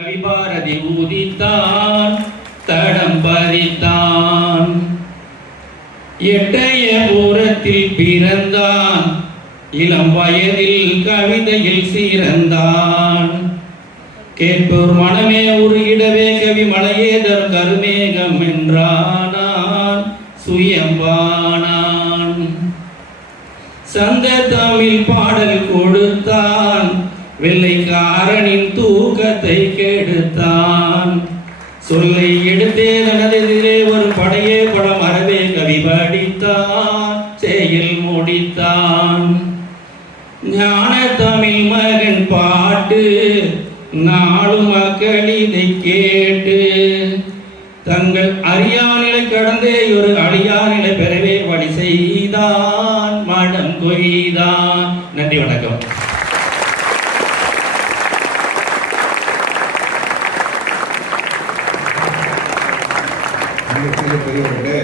கவிபாரதி ஊதித்தான் தடம் பதித்தான். எட்டயபுரத்தில் பிறந்தான், இளம் வயதில் கவிதையில் சிறந்தான். கேட்போர் மனமே உருகிடவே கவி மலையேதர் கருமேகம் என்றானான், சுயம்பானான். சந்த தமிழ் பாடல் கொடுத்தான், வெள்ளைக்காரனின் தூக்கத்தை கெடுத்தான். சொல்லை எடுத்தே தனதெதிரே ஒரு படையே படம் அறவே கவி படித்தான், செயல் முடித்தான். ஞான தமிழ் மகன் பாட்டு நாளும் மக்கள் இதை கேட்டு தங்கள் அறியா நிலை கடந்தே ஒரு அழியா நிலை பெறவே வழி செய்தான், மடம் கொய்தான். நன்றி, வணக்கம். பெரியவர்களே,